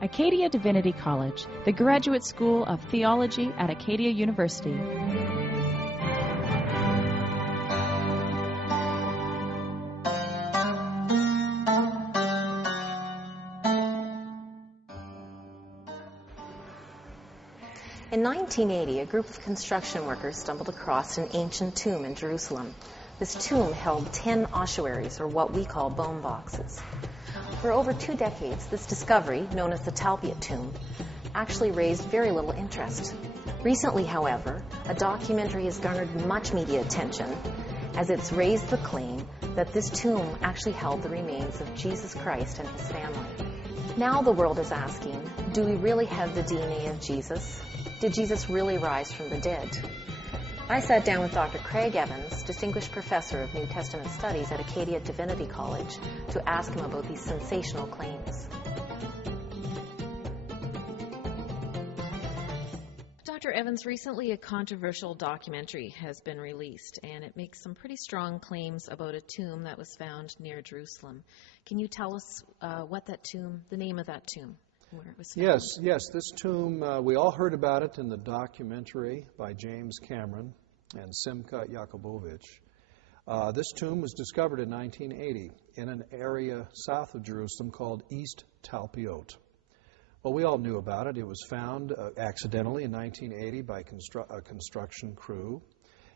Acadia Divinity College, the graduate school of theology at Acadia University. In 1980, a group of construction workers stumbled across an ancient tomb in Jerusalem. This tomb held 10 ossuaries, or what we call bone boxes. For over 2 decades, this discovery, known as the Talbot Tomb, actually raised very little interest. Recently, however, a documentary has garnered much media attention as it's raised the claim that this tomb actually held the remains of Jesus Christ and his family. Now the world is asking, do we really have the DNA of Jesus? Did Jesus really rise from the dead? I sat down with Dr. Craig Evans, Distinguished Professor of New Testament Studies at Acadia Divinity College, to ask him about these sensational claims. Dr. Evans, recently a controversial documentary has been released, and it makes some pretty strong claims about a tomb that was found near Jerusalem. Can you tell us the name of that tomb? Where it was found? Yes. This tomb, we all heard about it in the documentary by James Cameron and Simcha Yakubovich. This tomb was discovered in 1980 in an area south of Jerusalem called East Talbot. Well, we all knew about it. It was found accidentally in 1980 by a construction crew.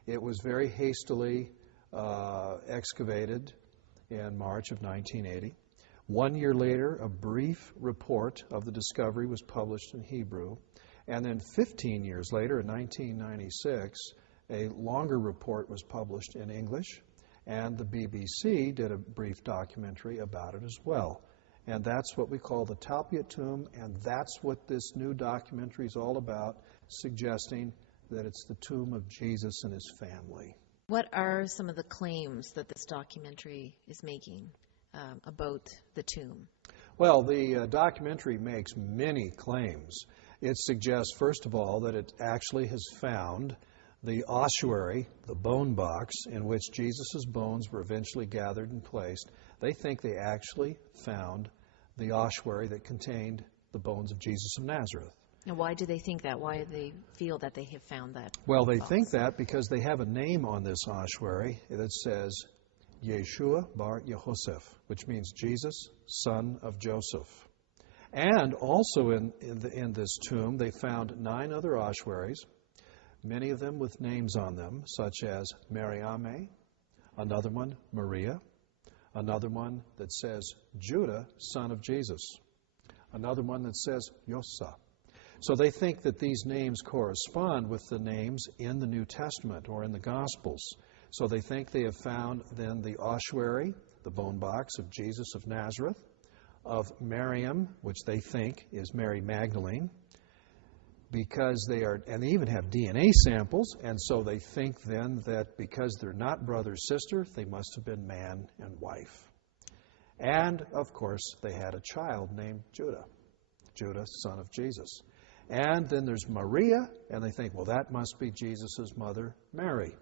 It was very hastily excavated in March of 1980. 1 year later, a brief report of the discovery was published in Hebrew. And then 15 years later, in 1996, a longer report was published in English. And the BBC did a brief documentary about it as well. And that's what we call the Talbot Tomb, and that's what this new documentary is all about, suggesting that it's the tomb of Jesus and his family. What are some of the claims that this documentary is making about the tomb? Well, the documentary makes many claims. It suggests, first of all, that it actually has found the ossuary, the bone box, in which Jesus' bones were eventually gathered and placed. They think they actually found the ossuary that contained the bones of Jesus of Nazareth. And why do they think that? Why do they feel that they have found that? Well, they think that because they have a name on this ossuary that says Yeshua bar Yehosef, which means Jesus, son of Joseph. And also in this tomb, they found 9 other ossuaries, many of them with names on them, such as Mariame, another one, Maria, another one that says Judah, son of Jesus, another one that says Yosa. So they think that these names correspond with the names in the New Testament or in the Gospels. So they think they have found then the ossuary, the bone box of Jesus of Nazareth, of Miriam, which they think is Mary Magdalene, because and they even have DNA samples, and so they think then that because they're not brother-sister, they must have been man and wife. And, of course, they had a child named Judah, son of Jesus. And then there's Maria, and they think, well, that must be Jesus' mother, Mary.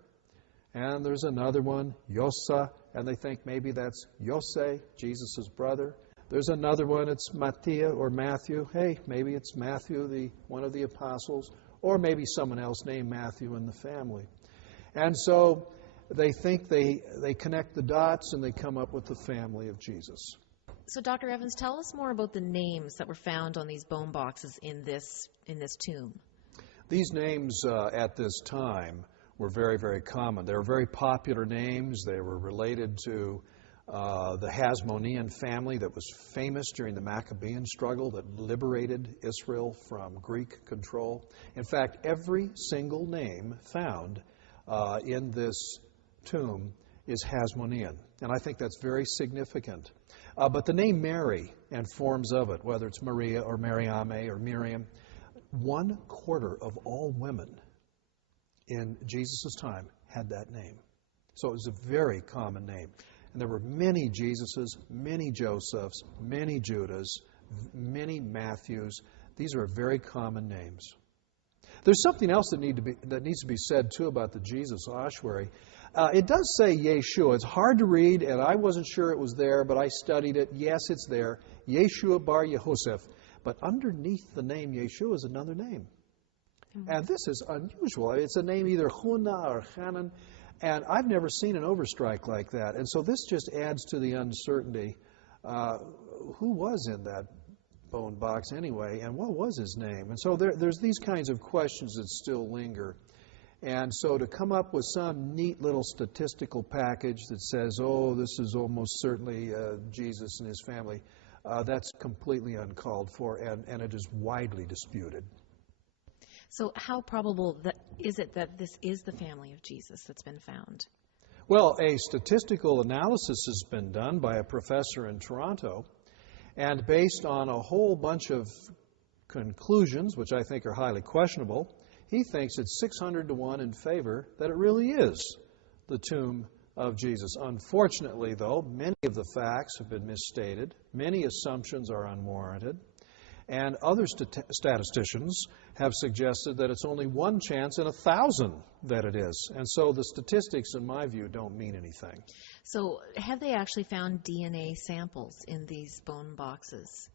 And there's another one, Yosa, and they think maybe that's Yose, Jesus' brother. There's another one, it's Mattia or Matthew. Hey, maybe it's Matthew, one of the apostles, or maybe someone else named Matthew in the family. And so they think they connect the dots and they come up with the family of Jesus. So, Dr. Evans, tell us more about the names that were found on these bone boxes in this tomb. These names at this time were very, very common. They were very popular names. They were related to the Hasmonean family that was famous during the Maccabean struggle that liberated Israel from Greek control. In fact, every single name found in this tomb is Hasmonean, and I think that's very significant. But the name Mary and forms of it, whether it's Maria or Mariame or Miriam, 1/4 of all women in Jesus' time had that name. So it was a very common name. And there were many Jesuses, many Josephs, many Judahs, many Matthews. These are very common names. There's something else that needs to be said, too, about the Jesus ossuary. It does say Yeshua. It's hard to read, and I wasn't sure it was there, but I studied it. Yes, it's there. Yeshua bar Yehosef. But underneath the name Yeshua is another name. And this is unusual. It's a name either Huna or Hanan, and I've never seen an overstrike like that. And so this just adds to the uncertainty. Who was in that bone box anyway, and what was his name? And so there's these kinds of questions that still linger. And so to come up with some neat little statistical package that says, oh, this is almost certainly Jesus and his family, that's completely uncalled for, and it is widely disputed. So how probable is it that this is the family of Jesus that's been found? Well, a statistical analysis has been done by a professor in Toronto, and based on a whole bunch of conclusions, which I think are highly questionable, he thinks it's 600 to 1 in favor that it really is the tomb of Jesus. Unfortunately, though, many of the facts have been misstated. Many assumptions are unwarranted. And other statisticians have suggested that it's only one chance in 1,000 that it is. And so the statistics, in my view, don't mean anything. So have they actually found DNA samples in these bone boxes?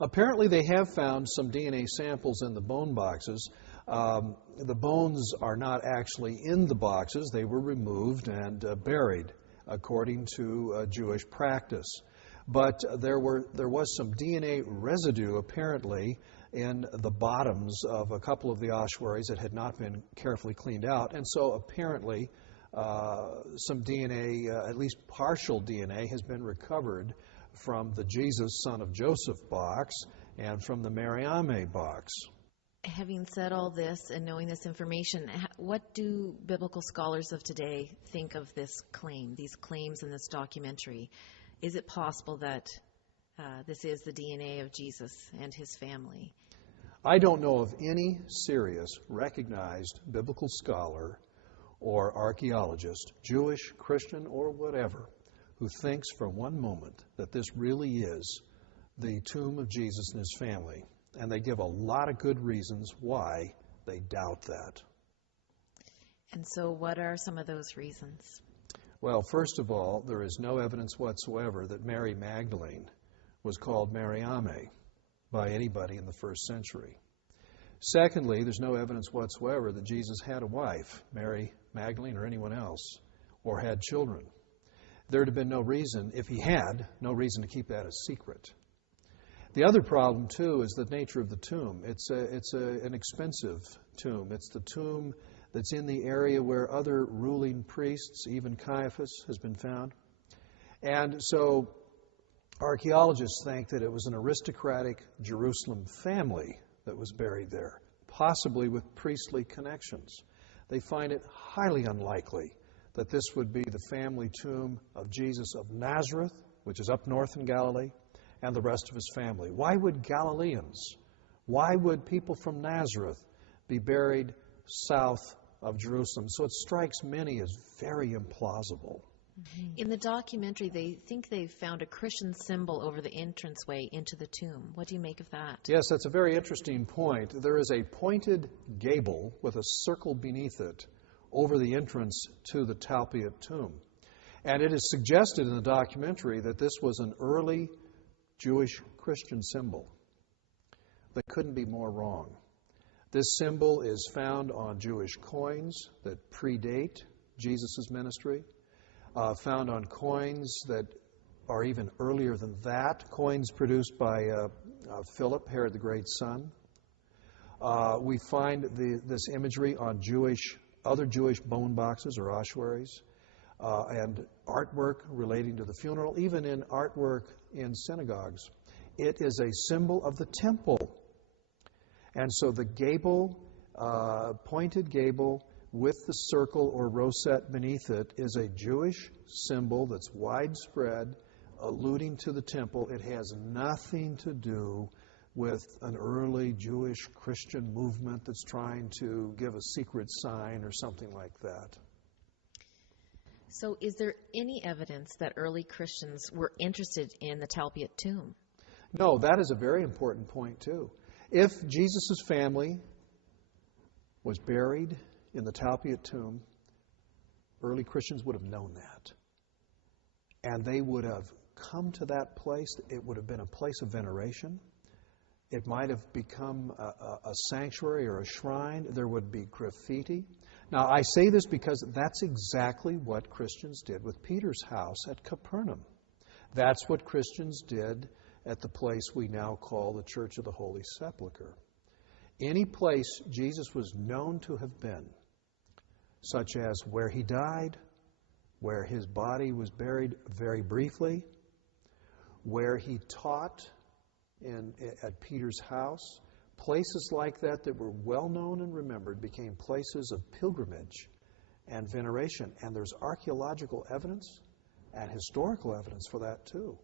Apparently they have found some DNA samples in the bone boxes. The bones are not actually in the boxes. They were removed and buried according to Jewish practice. But there was some DNA residue apparently in the bottoms of a couple of the ossuaries that had not been carefully cleaned out. And so apparently some DNA, at least partial DNA, has been recovered from the Jesus, son of Joseph box and from the Mariame box. Having said all this and knowing this information, what do biblical scholars of today think of this claim, these claims in this documentary? Is it possible that this is the DNA of Jesus and his family? I don't know of any serious, recognized biblical scholar or archaeologist, Jewish, Christian, or whatever, who thinks for one moment that this really is the tomb of Jesus and his family. And they give a lot of good reasons why they doubt that. And so what are some of those reasons? Well, first of all, there is no evidence whatsoever that Mary Magdalene was called Mariame by anybody in the first century. Secondly, there's no evidence whatsoever that Jesus had a wife, Mary Magdalene or anyone else, or had children. There'd have been no reason, if he had, no reason to keep that a secret. The other problem, too, is the nature of the tomb. It's an expensive tomb. It's the tomb that's in the area where other ruling priests, even Caiaphas, has been found. And so archaeologists think that it was an aristocratic Jerusalem family that was buried there, possibly with priestly connections. They find it highly unlikely that this would be the family tomb of Jesus of Nazareth, which is up north in Galilee, and the rest of his family. Why would Galileans, why would people from Nazareth be buried south of Jerusalem? So it strikes many as very implausible. In the documentary, they think they've found a Christian symbol over the entranceway into the tomb. What do you make of that? Yes, that's a very interesting point. There is a pointed gable with a circle beneath it over the entrance to the Talbot Tomb. And it is suggested in the documentary that this was an early Jewish Christian symbol. They couldn't be more wrong. This symbol is found on Jewish coins that predate Jesus' ministry, found on coins that are even earlier than that, coins produced by Philip, Herod the Great's son. We find this imagery on other Jewish bone boxes or ossuaries, and artwork relating to the funeral, even in artwork in synagogues. It is a symbol of the temple. And so the gable, pointed gable with the circle or rosette beneath it is a Jewish symbol that's widespread, alluding to the temple. It has nothing to do with an early Jewish Christian movement that's trying to give a secret sign or something like that. So is there any evidence that early Christians were interested in the Talbot Tomb? No, that is a very important point, too. If Jesus' family was buried in the Talbot Tomb, early Christians would have known that. And they would have come to that place. It would have been a place of veneration. It might have become a sanctuary or a shrine. There would be graffiti. Now, I say this because that's exactly what Christians did with Peter's house at Capernaum. That's what Christians did at the place we now call the Church of the Holy Sepulchre. Any place Jesus was known to have been, such as where he died, where his body was buried very briefly, where he taught at Peter's house, places like that were well known and remembered became places of pilgrimage and veneration. And there's archaeological evidence and historical evidence for that too.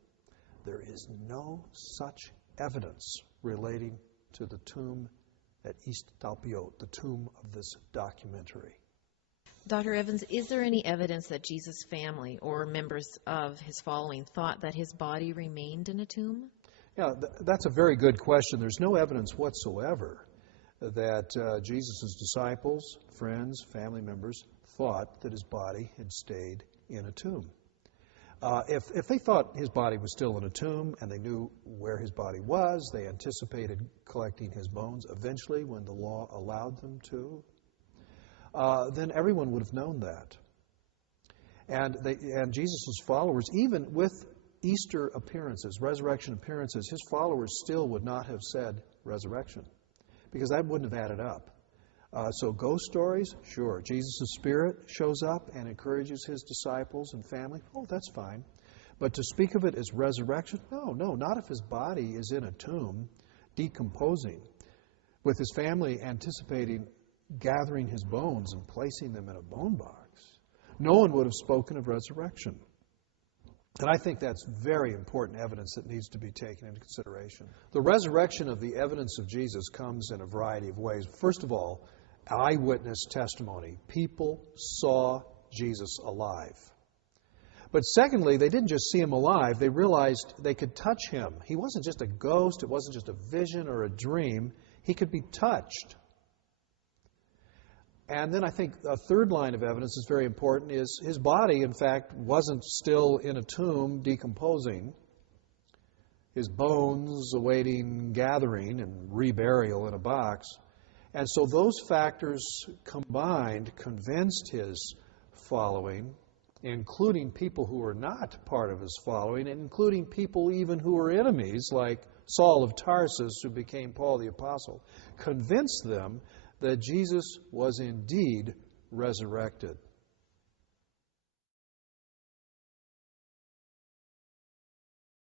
There is no such evidence relating to the tomb at East Talbot, the tomb of this documentary. Dr. Evans, is there any evidence that Jesus' family or members of his following thought that his body remained in a tomb? Yeah, that's a very good question. There's no evidence whatsoever that Jesus' disciples, friends, family members thought that his body had stayed in a tomb. If they thought his body was still in a tomb and they knew where his body was, they anticipated collecting his bones eventually when the law allowed them to, then everyone would have known that. And Jesus' followers, even with Easter appearances, resurrection appearances, his followers still would not have said resurrection because that wouldn't have added up. So ghost stories, sure. Jesus' spirit shows up and encourages his disciples and family. Oh, that's fine. But to speak of it as resurrection, no, not if his body is in a tomb, decomposing, with his family anticipating gathering his bones and placing them in a bone box. No one would have spoken of resurrection. And I think that's very important evidence that needs to be taken into consideration. The resurrection of the evidence of Jesus comes in a variety of ways. First of all, eyewitness testimony. People saw Jesus alive. But secondly, they didn't just see him alive. They realized they could touch him. He wasn't just a ghost. It wasn't just a vision or a dream. He could be touched. And then I think a third line of evidence is very important, is his body, in fact, wasn't still in a tomb decomposing. His bones awaiting gathering and reburial in a box. And so those factors combined convinced his following, including people who were not part of his following, and including people even who were enemies, like Saul of Tarsus, who became Paul the Apostle, convinced them that Jesus was indeed resurrected.